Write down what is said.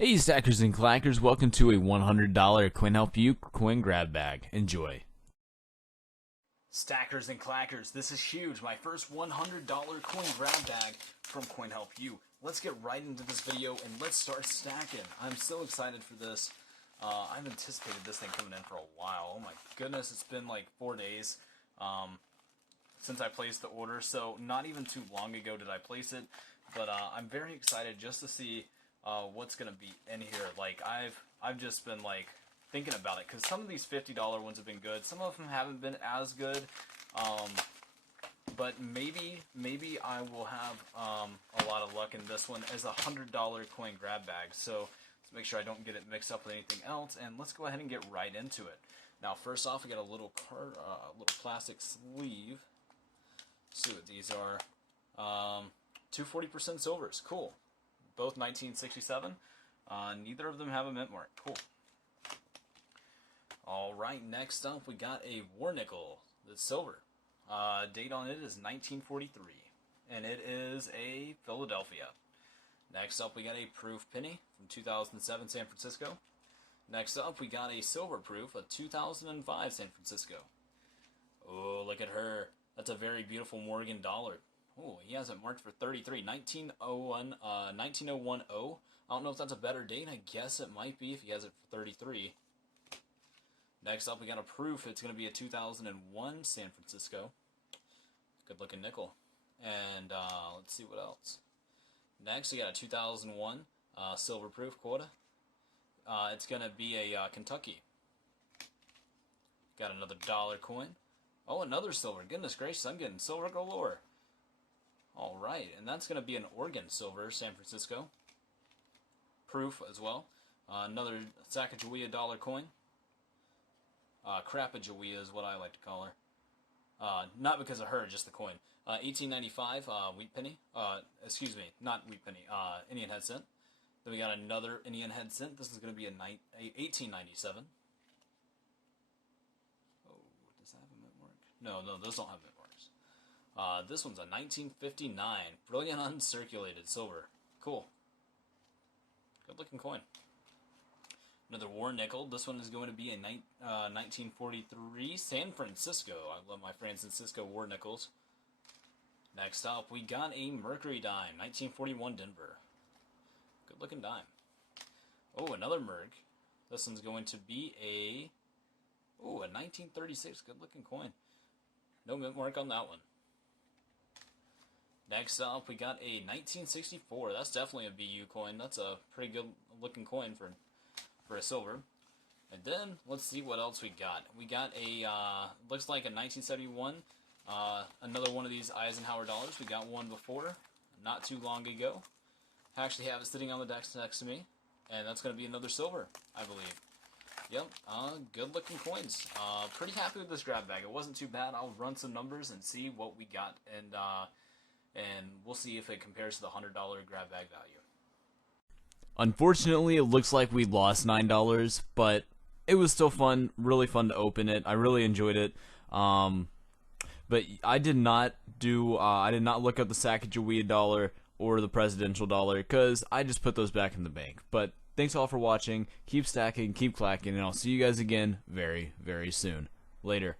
Hey stackers and clackers, welcome to a $100 CoinHelpU coin grab bag. Enjoy. Stackers and clackers, this is huge. My first $100 coin grab bag from CoinHelpU. Let's get right into this video and let's start stacking. I'm so excited for this. I've anticipated this thing coming in for a while. Oh my goodness, it's been like 4 days since I placed the order, so not even too long ago did I place it. But I'm very excited just to see what's gonna be in here. Like I've just been like thinking about it because some of these $50 ones have been good, some of them haven't been as good, but maybe I will have a lot of luck in this one as a $100 coin grab bag. So let's make sure I don't get it mixed up with anything else, and let's go ahead and get right into it. Now first off, we got a little little plastic sleeve. Let's see what these are. 240% silvers, cool. Both 1967. Neither of them have a mint mark. Cool. Alright, next up we got a war nickel that's silver. Date on it is 1943. And it is a Philadelphia. Next up we got a proof penny from 2007 San Francisco. Next up we got a silver proof of 2005 San Francisco. Oh, look at her. That's a very beautiful Morgan dollar. Oh, he has it marked for 33. 1910. I don't know if that's a better date. I guess it might be if he has it for 33. Next up, we got a proof. It's going to be a 2001 San Francisco. Good looking nickel. And let's see what else. Next, we got a 2001 silver proof quota. It's going to be a Kentucky. Got another dollar coin. Oh, another silver. Goodness gracious, I'm getting silver galore. Alright, and that's going to be an Oregon silver, San Francisco. Proof as well. Another Sacagawea dollar coin. Crapagawea is what I like to call her. Not because of her, just the coin. 1895 wheat penny. Excuse me, not wheat penny. Indian head cent. Then we got another Indian head cent. This is going to be a 1897. Oh, does that have a mint mark? No, those don't have mint marks. This one's a 1959. Brilliant uncirculated silver. Cool. Good looking coin. Another war nickel. This one is going to be a 1943 San Francisco. I love my San Francisco war nickels. Next up, we got a Mercury dime. 1941 Denver. Good looking dime. Oh, another Merc. This one's going to be a 1936. Good looking coin. No mint mark on that one. Next up, we got a 1964. That's definitely a BU coin. That's a pretty good looking coin for a silver. And then, let's see what else we got. We got a, looks like a 1971, another one of these Eisenhower dollars. We got one before, not too long ago. I actually have it sitting on the desk next to me. And that's going to be another silver, I believe. Yep, good looking coins. Pretty happy with this grab bag. It wasn't too bad. I'll run some numbers and see what we got, and we'll see if it compares to the $100 grab bag value. Unfortunately, it looks like we lost $9, but it was still fun, really fun to open it. I really enjoyed it. But I did not look up the Sacagawea dollar or the presidential dollar because I just put those back in the bank. But thanks all for watching. Keep stacking, keep clacking, and I'll see you guys again very, very soon. Later.